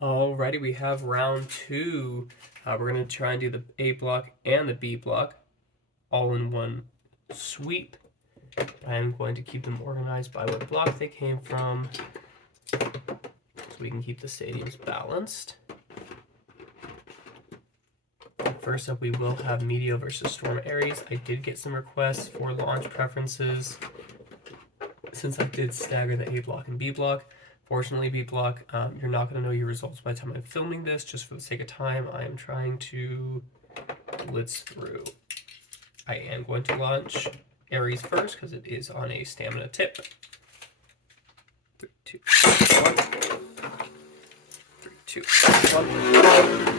Alrighty, we have round two. We're going to try and do the A block and the B block all in one sweep. I am going to keep them organized by what block they came from so we can keep the stadiums balanced. First up, we will have Meteo versus Storm Aries. I did get some requests for launch preferences since I did stagger the A block and B block. Fortunately, B block, you're not going to know your results by the time I'm filming this. Just for the sake of time, I am trying to blitz through. I am going to launch Aries first because it is on a stamina tip. 3, 2, 1. 3, 2, 1.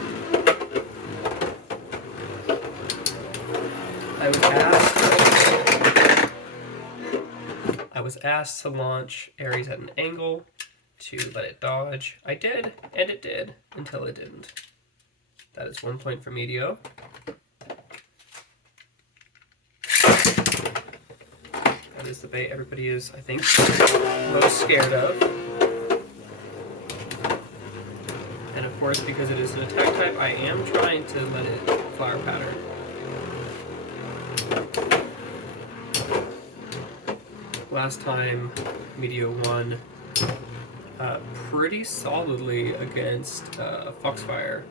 I was asked to launch Aries at an angle to let it dodge. I did, and it did, until it didn't. That is 1 point for Meteo. That is the bait everybody is, I think, most scared of. And of course, because it is an attack type, I am trying to let it flower pattern. Last time, Meteo won pretty solidly against Foxfire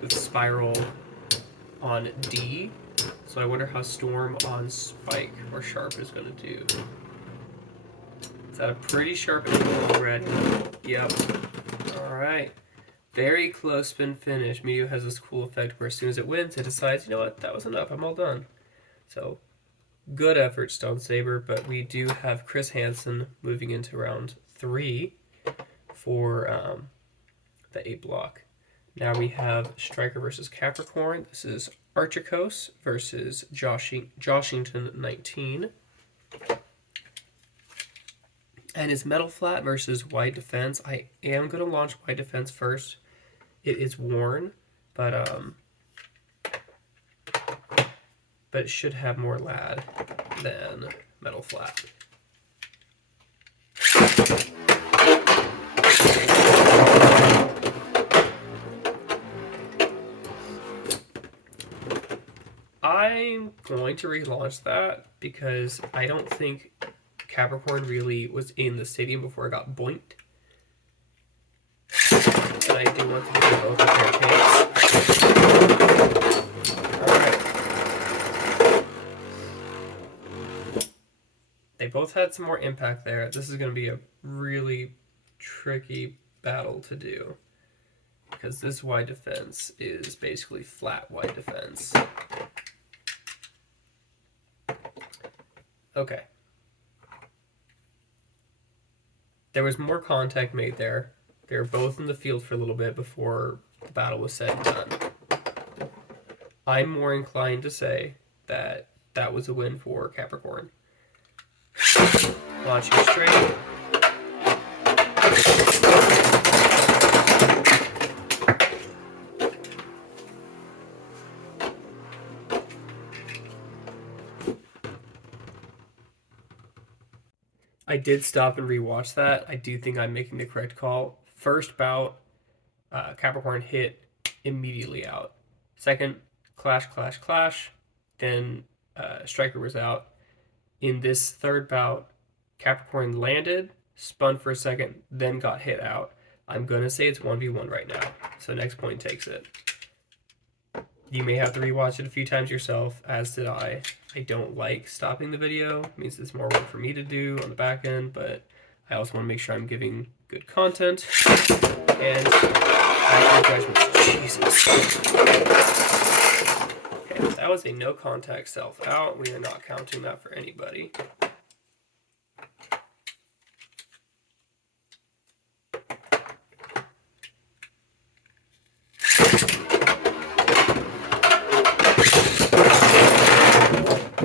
with Spiral on D. So I wonder how Storm on Spike or Sharp is going to do. Is that a pretty sharp angle already? Yep. Alright. Very close spin finish. Meteo has this cool effect where as soon as it wins, it decides, you know what, that was enough, I'm all done. So, good effort, Stone Saber, but we do have Chris Hansen moving into round 3 for the A block. Now we have Striker versus Capricorn. This is Archicos versus Joshington 19. And it's Metal Flat versus White Defense. I am going to launch White Defense first. It is worn, but it should have more lad than Metal Flat. I'm going to relaunch that because I don't think Capricorn really was in the stadium before it got boinked. And I do want to give them both a fair chance. Alright. They both had some more impact there. This is going to be a really tricky battle to do because this wide defense is basically flat wide defense. Okay. There was more contact made there. They were both in the field for a little bit before the battle was said and done. I'm more inclined to say that that was a win for Capricorn. Launching straight. I did stop and rewatch that. I do think I'm making the correct call. First bout, Capricorn hit immediately out. Second, clash, clash, clash. Then Striker was out. In this third bout, Capricorn landed, spun for a second, then got hit out. I'm going to say it's 1v1 right now. So next point takes it. You may have to rewatch it a few times yourself, as did I. I don't like stopping the video. It means there's more work for me to do on the back end, but I also want to make sure I'm giving good content. And Jesus. Okay, that was a no contact self out. We are not counting that for anybody.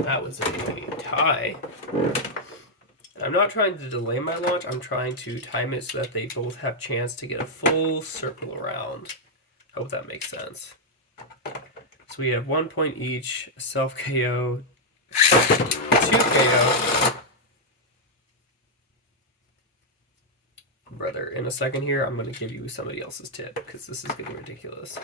That was a tie. I'm not trying to delay my launch, I'm trying to time it so that they both have chance to get a full circle around. Hope that makes sense. So we have 1 point each, self KO, 2 KO. Brother, in a second here, I'm going to give you somebody else's tip because this is getting ridiculous.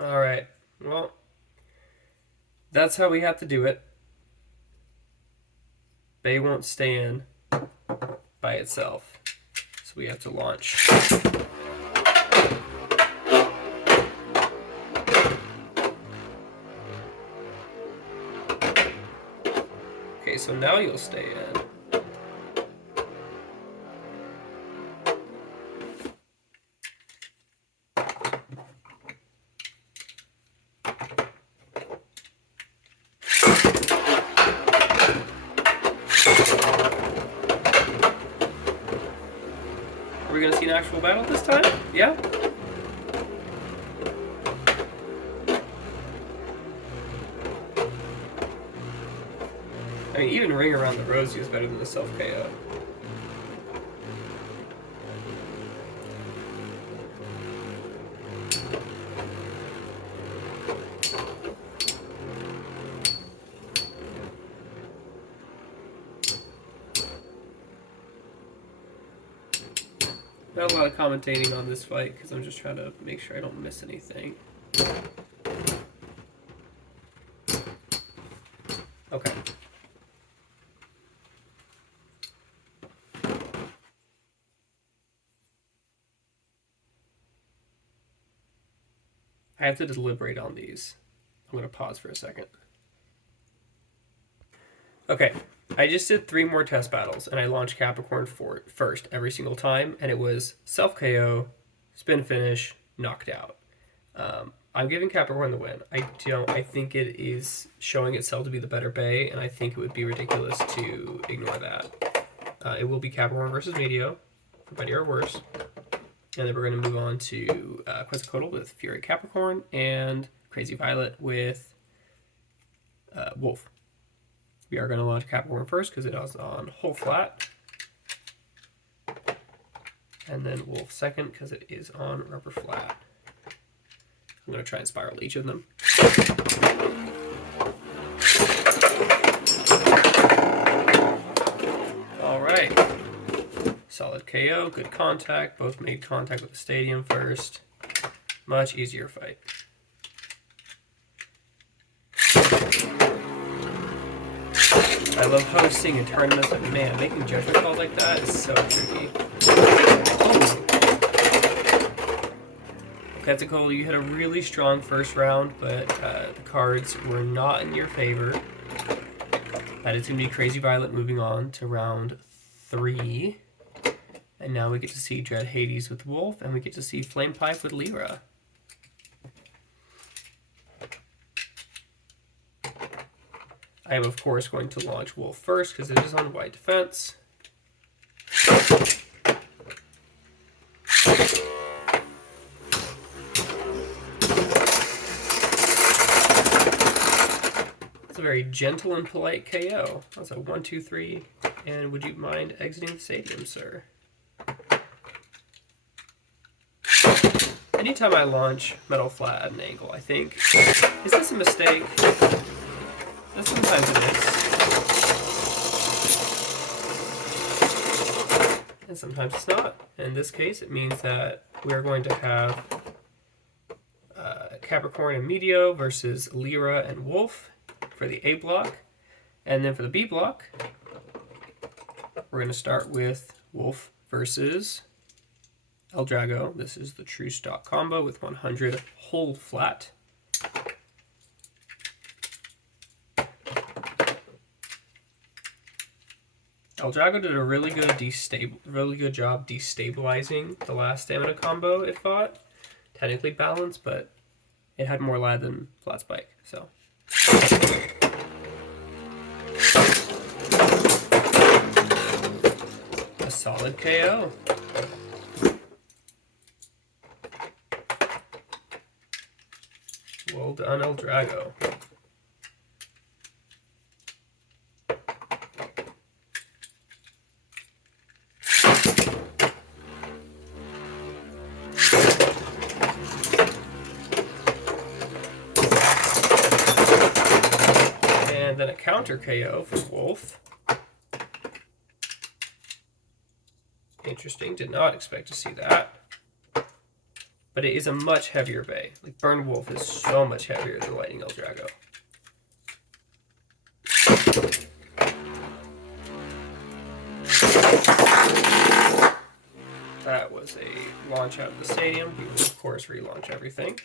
Alright, well, that's how we have to do it. Bay won't stand by itself, so we have to launch. Okay, so now you'll stay in. Are we gonna see an actual battle this time? Yeah? I mean, even Ring Around the Rosie is better than the self-KO. Not a lot of commentating on this fight because I'm just trying to make sure I don't miss anything. Okay. I have to deliberate on these. I'm going to pause for a second. Okay, I just did 3 more test battles, and I launched Capricorn first every single time, and it was self-KO, spin finish, knocked out. I'm giving Capricorn the win. I think it is showing itself to be the better Bay, and I think it would be ridiculous to ignore that. It will be Capricorn versus Medio, for better or worse. And then we're going to move on to Quetzalcoatl with Fury Capricorn and Crazy Violet with Wolf. We are going to launch Capricorn first because it is on whole flat. And then Wolf second because it is on rubber flat. I'm going to try and spiral each of them. All right. Solid KO, good contact. Both made contact with the stadium first. Much easier fight. I love hosting and tournaments, but man, making judgment calls like that is so tricky. Quetzalcoatl, you had a really strong first round, but the cards were not in your favor. That is going to be Crazy Violet moving on to round 3. And now we get to see Dread Hades with Wolf, and we get to see Flame Pipe with Lyra. I am, of course, going to launch Wolf first because it is on white defense. It's a very gentle and polite KO. That's a 1, 2, 3. And would you mind exiting the stadium, sir? Anytime I launch metal flat at an angle, I think, is this a mistake? Sometimes it is. And sometimes it's not. In this case, it means that we're going to have Capricorn and Medio versus Lyra and Wolf for the A block. And then for the B block, we're going to start with Wolf versus El Drago. This is the true stock combo with 100 whole flat. El Drago did a really good job destabilizing the last stamina combo it fought. Technically balanced, but it had more lad than flat spike. So a solid KO. Well done, El Drago. counter KO from Wolf. Interesting, did not expect to see that. But it is a much heavier bay. Like, Burned Wolf is so much heavier than Lightning Eldrago. That was a launch out of the stadium. We will, of course, relaunch everything.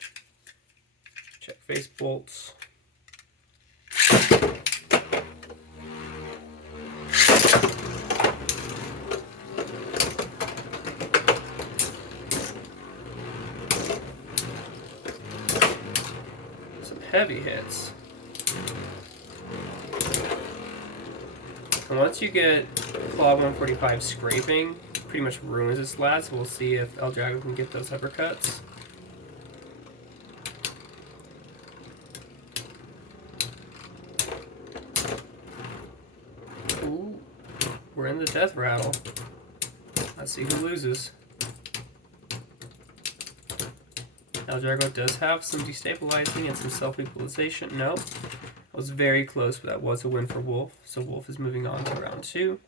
Check face bolts. Some heavy hits. And once you get Claw 145 scraping, pretty much ruins its lats. So we'll see if Eldrago can get those uppercuts. Ooh, we're in the death rattle. Let's see who loses. Eldrago does have some destabilizing and some self-equalization. No, I was very close, but that was a win for Wolf. So Wolf is moving on to round 2.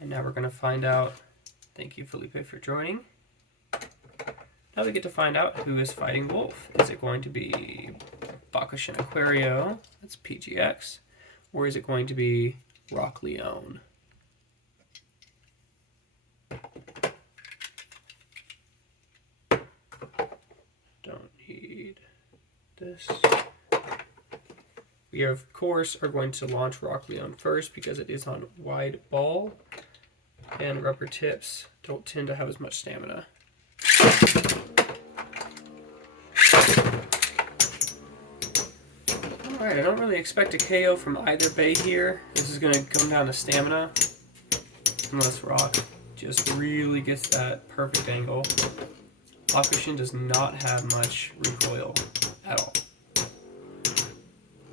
And now we're going to find out. Thank you, Felipe, for joining. Now we get to find out who is fighting Wolf. Is it going to be Bakushin Aquario, that's PGX, or is it going to be Rock Leone? Don't need this. We, of course, are going to launch Rock Leone first because it is on wide ball. And rubber tips don't tend to have as much stamina. Alright, I don't really expect a KO from either bay here. This is going to come down to stamina. Unless Rock just really gets that perfect angle. Bakushin does not have much recoil at all.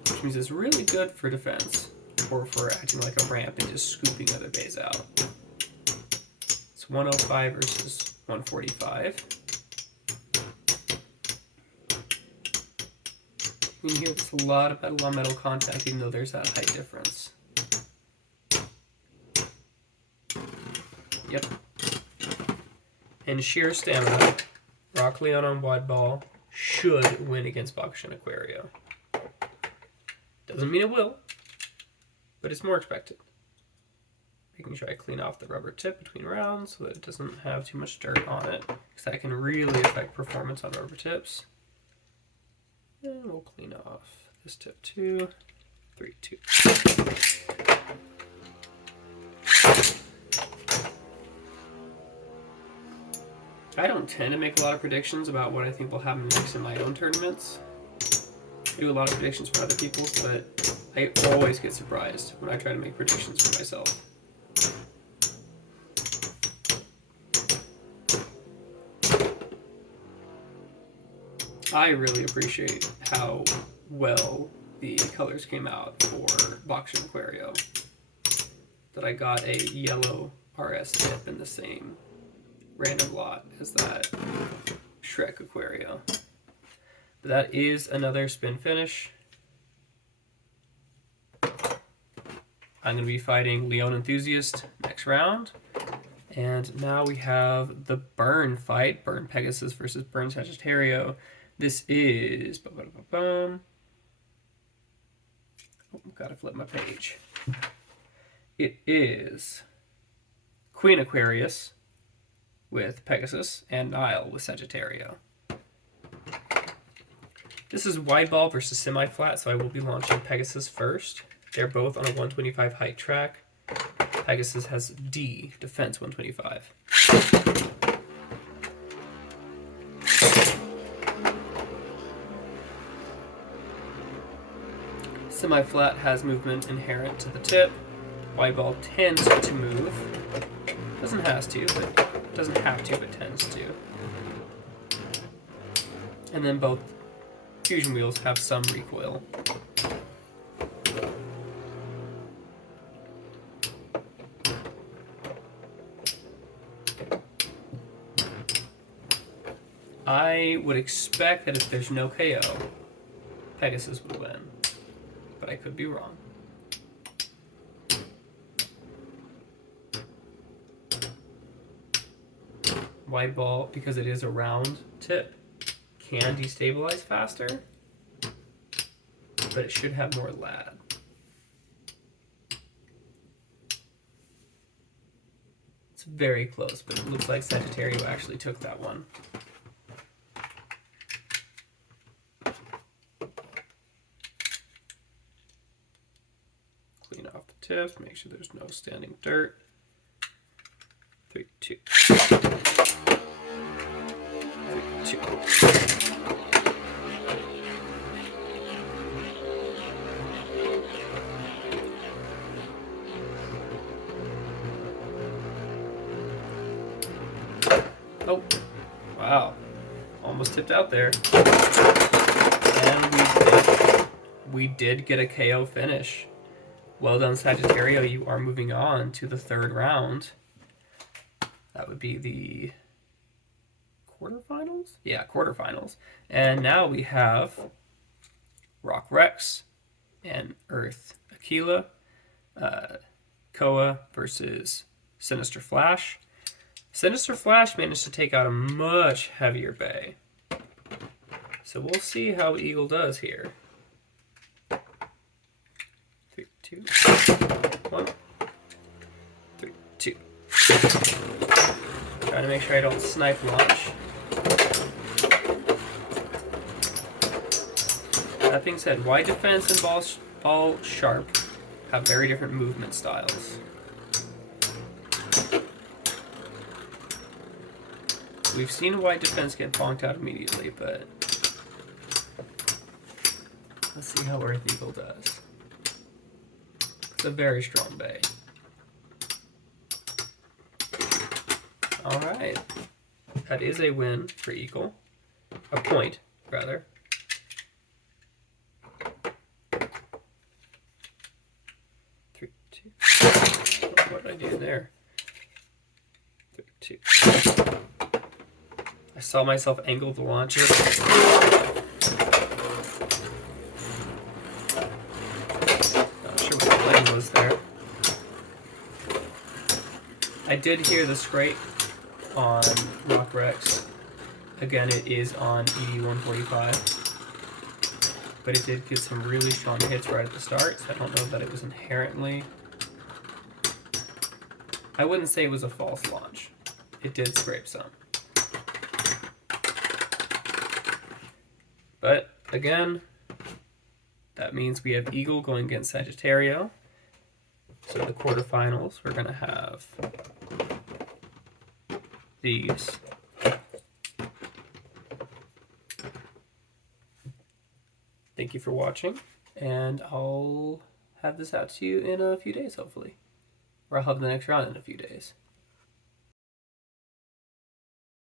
Which means it's really good for defense. Or for acting like a ramp and just scooping other bays out. 105 versus 145. You can hear there's a lot of metal on metal contact, even though there's that height difference. Yep. And sheer stamina, Rock Leone on wide ball should win against Bakushin Aquario. Doesn't mean it will, but it's more expected. Making sure I clean off the rubber tip between rounds so that it doesn't have too much dirt on it, because that can really affect performance on rubber tips. And we'll clean off this tip too. 3, 2. I don't tend to make a lot of predictions about what I think will happen next in my own tournaments. I do a lot of predictions for other people, but I always get surprised when I try to make predictions for myself. I really appreciate how well the colors came out for Bakushin Aquario. That I got a yellow RS tip in the same random lot as that Shrek Aquario. But that is another spin finish. I'm going to be fighting Leone Enthusiast next round. And now we have the Burn fight. Burn Pegasus versus Burn Sagittario. This is... Oh, gotta flip my page. It is Queen Aquarius with Pegasus and Nile with Sagittario. This is wide ball versus semi-flat, so I will be launching Pegasus first. They're both on a 125 height track. Pegasus has D, defense 125. Semi-flat has movement inherent to the tip. Wide ball tends to move. Doesn't have to, but tends to. And then both fusion wheels have some recoil. I would expect that if there's no KO, Pegasus would win. But I could be wrong. white ball, because it is a round tip, can destabilize faster, but it should have more lad. It's very close, but it looks like Sagittario actually took that one. Clean off the tips, make sure there's no standing dirt. 3, 2. 3, 2. Oh, wow. Almost tipped out there. And we did get a KO finish. Well done, Sagittario. You are moving on to the third round. That would be the quarterfinals? Yeah, quarterfinals. And now we have Rock Rex and Earth Aquila. Koa versus Sinister Flash. Sinister Flash managed to take out a much heavier bay. So we'll see how Eagle does here. 3, 2, 1. 3, 2. Trying to make sure I don't snipe launch. That being said, wide defense and ball sharp have very different movement styles. We've seen wide defense get bonked out immediately, but let's see how Earth Eagle does. It's a very strong bay. Alright. That is a win for Eagle. A point, rather. Three, 2. Oh, what did I do there? 3, 2. I saw myself angle the launcher. Not sure what the plan was there. I did hear the scrape on Rock Rex. Again, it is on ED-145. But it did get some really strong hits right at the start, so I don't know that it was inherently... I wouldn't say it was a false launch. It did scrape some. But, again, that means we have Eagle going against Sagittario. So the quarterfinals, we're going to have these. Thank you for watching, and I'll have this out to you in a few days, hopefully. Or I'll have the next round in a few days.